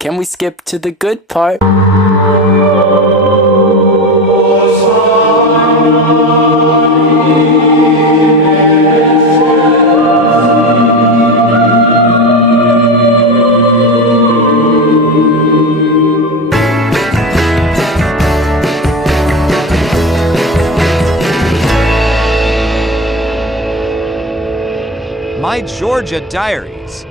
Can we skip to the good part? My Georgia Diaries.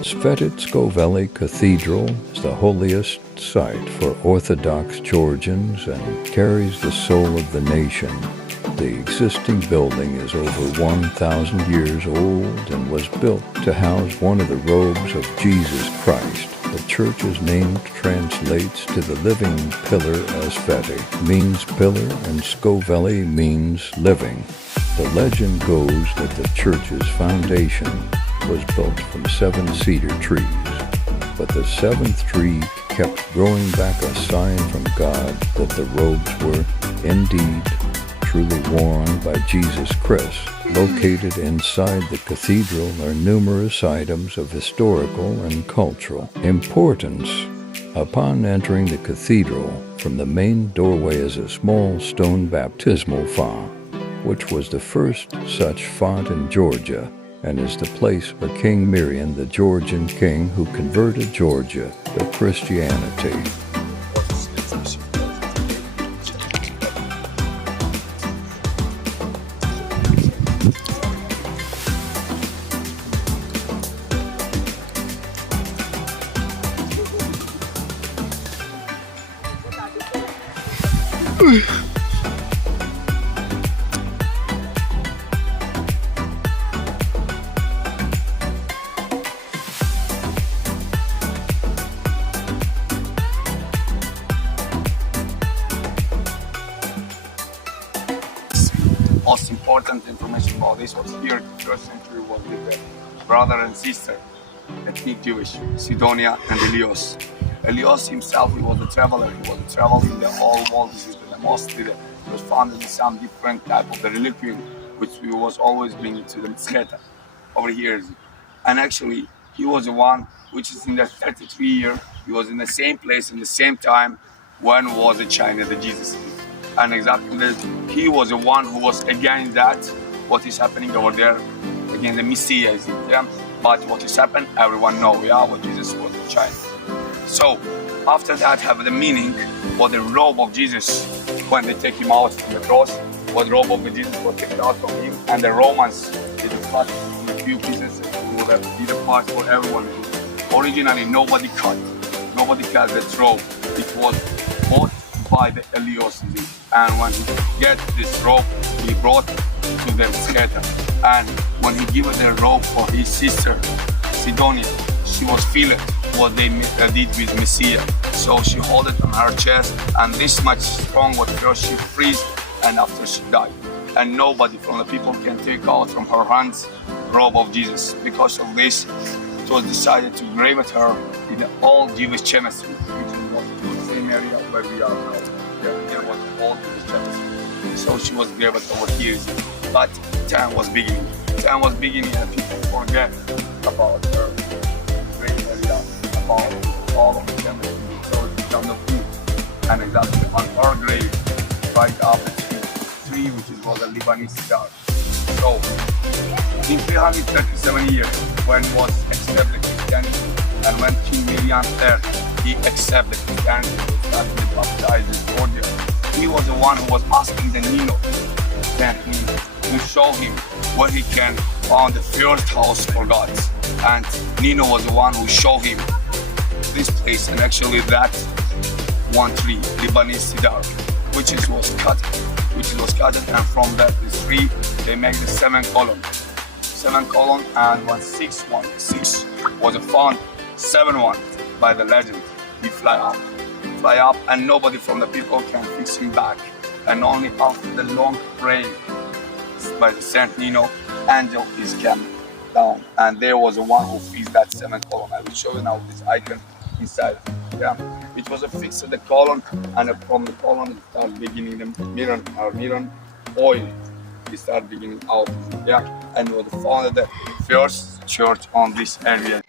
Svetitskhoveli Cathedral is the holiest site for Orthodox Georgians and carries the soul of the nation. The existing building is over 1,000 years old and was built to house one of the robes of Jesus Christ. The church's name translates to the living pillar as Sveti, means pillar, and Skoveli means living. The legend goes that the church's foundation was built from 7 cedar trees, but the 7th tree kept growing back, a sign from God that the robes were indeed truly worn by Jesus Christ. Located inside the cathedral are numerous items of historical and cultural importance. Upon entering the cathedral, from the main doorway is a small stone baptismal font, which was the first such font in Georgia, and is the place where King Miriam, the Georgian king who converted Georgia to Christianity. Most important information about this was here in the first century was with the brother and sister, ethnic Jewish, Sidonia and Elios. Elios himself, he was a traveler. He was traveling the whole world. This is the mostly he was founded in some different type of the religion, which we was always bringing to the Mizcheta over here. And actually, he was the one which is in the 33 year. He was in the same place in the same time when was in China the Jesus. And exactly, he was the one who was against that, what is happening over there, again the Messiah is in them. But what is happened, everyone know, what Jesus was in China. So after that have the meaning, what the robe of Jesus, when they take him out from the cross, what robe of Jesus was taken out from him, and the Romans did cut in a few pieces, did a part for everyone. Originally nobody cut that robe. It was bought by the Elios. And when he get this robe, he brought to the Mizcheta. And when he gave the robe for his sister, Sidonia, she was feeling what they did with Messiah. So she held it on her chest, and this much strong what her she freezed, and after she died. And nobody from the people can take out from her hands robe of Jesus. Because of this, it was decided to grave it her in the old Jewish cemetery, which was the same area where we are now. There was all Jewish cemetery. So she was graved over here. But time was beginning. Time was beginning, and people forget about her great area, about all of the cemetery. So it became the food. And exactly on her grave, right up the tree, which was a Lebanese cedar. So in 337 years, when was accepted Christianity, and when King Miriam there, he accepted Christianity, started to baptize in Georgia. He was the one who was asking the Nino, to show him where he can found the first house for God. And Nino was the one who showed him this place, and actually that one tree, Lebanese cedar, which was cut, and from that this tree they make the 7 column, and one six was found, 7 one by the legend. He fly up, and nobody from the people can fix him back. And only after the long prayer by the Saint Nino, angel is came down, and there was the one who fixed that 7 column. I will show you now this icon inside. Yeah, it was a fix of the column, and from the column it started beginning the mirror oil. It started beginning out. Yeah, and was found the first church on this area.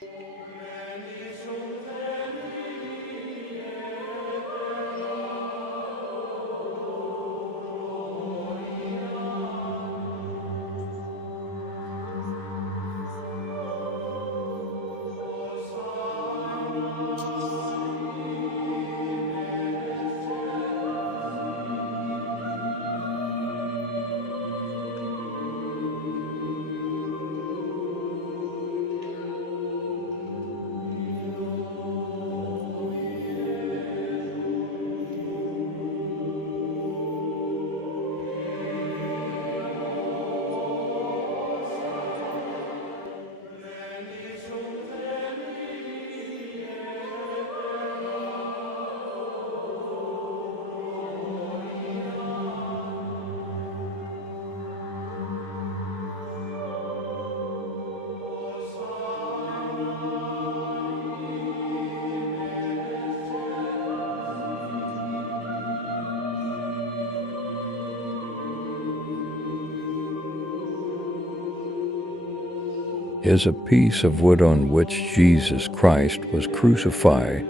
is a piece of wood on which Jesus Christ was crucified.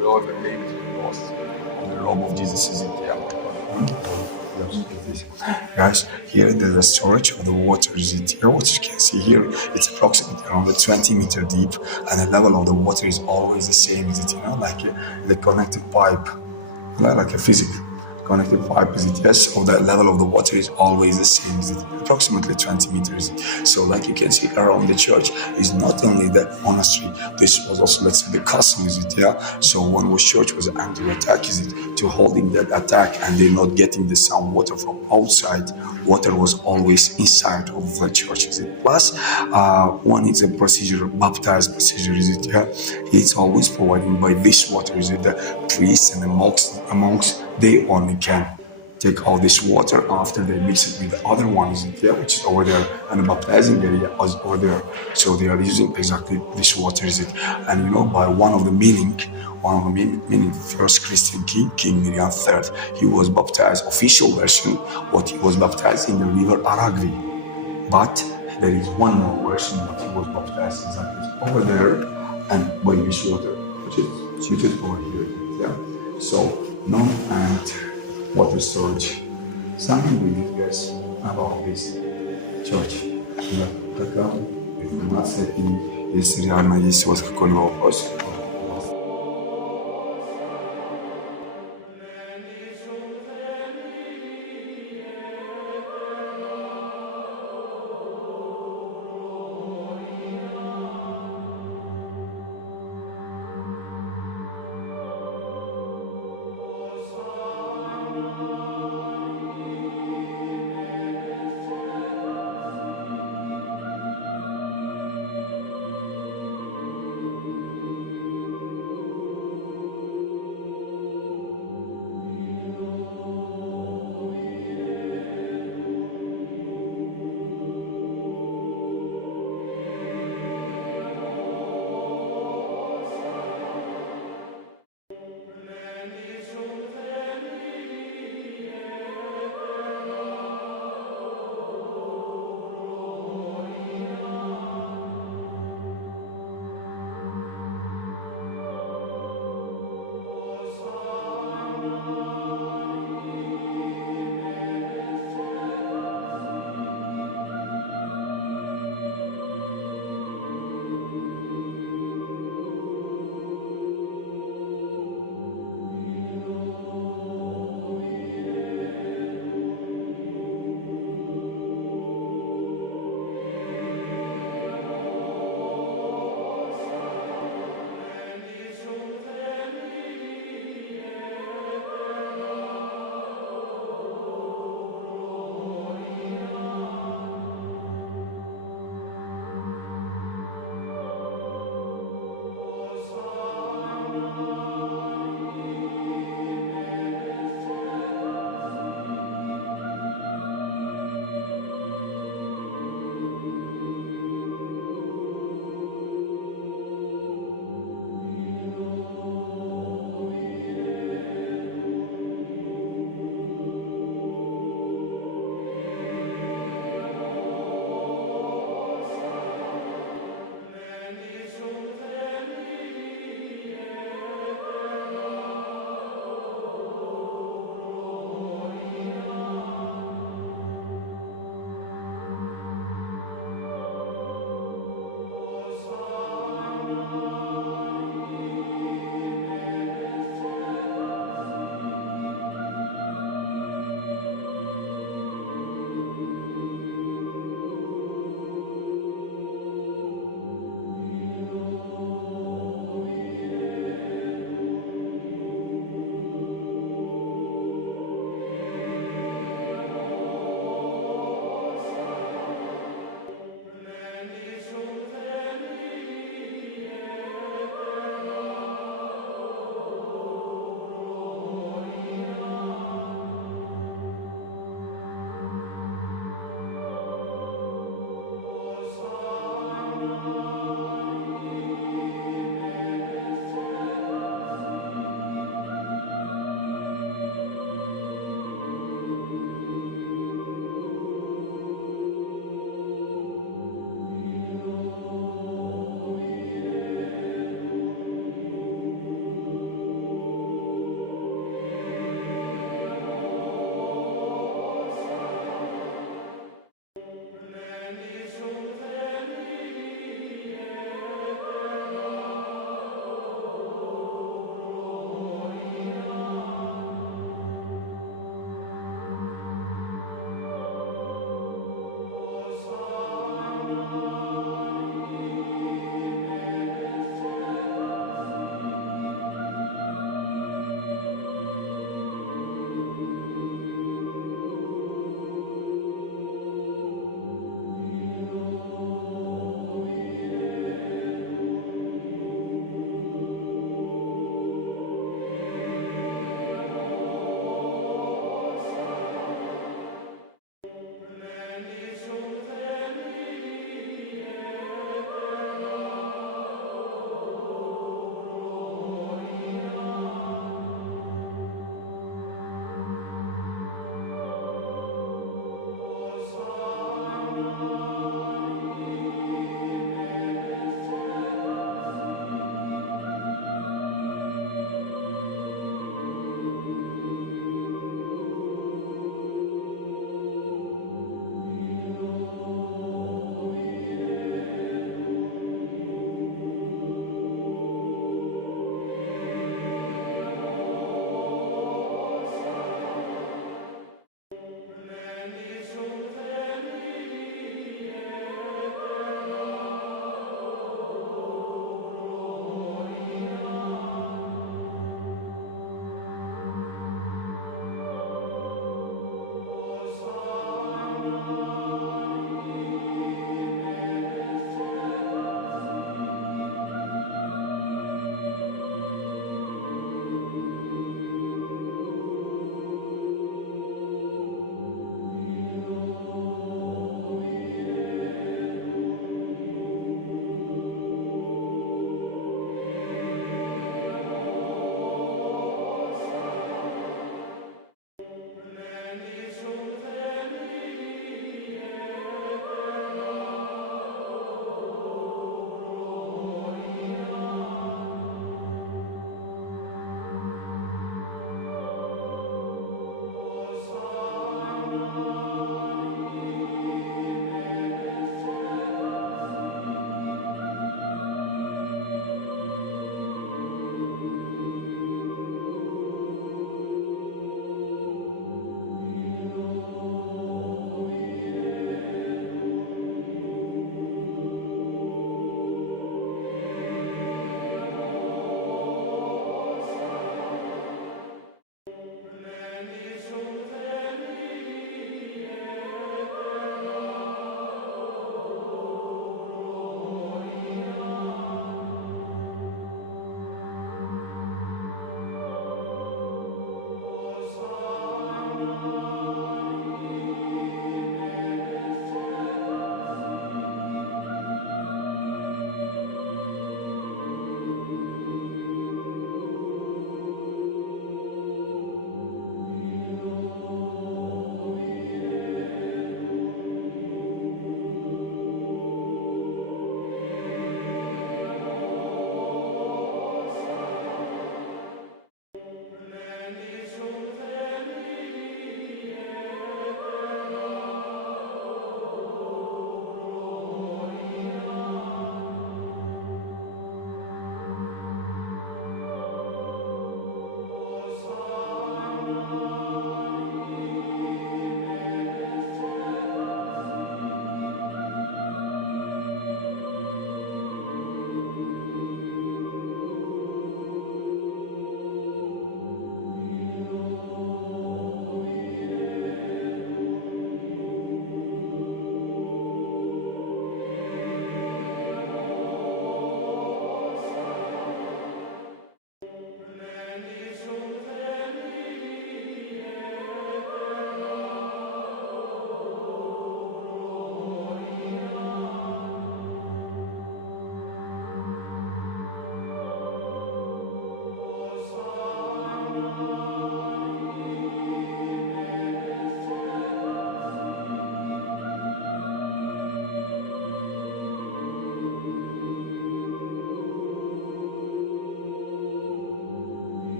Whoever named lost on the robe of Jesus is in the Guys, here is the storage of the water is it here. What you can see here, it's approximately around 20 meter deep, and the level of the water is always the same. Is it like the connected pipe, like a physical connected pipe? Is it yes? So the level of the water is always the same. Is it approximately 20 meters? So like you can see around the church is not only the monastery. This was also, let's say, the castle. Is it So when the church was under attack, is it to holding that attack, and they're not getting the sound water from outside. Water was always inside of the church. Is it plus one is a procedure, baptized procedure. Is it It's always provided by this water. Is it the priests and the monks they only can take all this water after they mix it with the other one, which is over there, and the baptizing area is over there. So they are using exactly this water, And by one of the meaning, first Christian King Miriam III, he was baptized, official version, what he was baptized in the river Aragvi. But there is one more version that he was baptized exactly over there, and by this water, which is suited over here. So, and water storage. Something we discuss about this church. Така информация и если реально есть у вас какой-либо вопрос,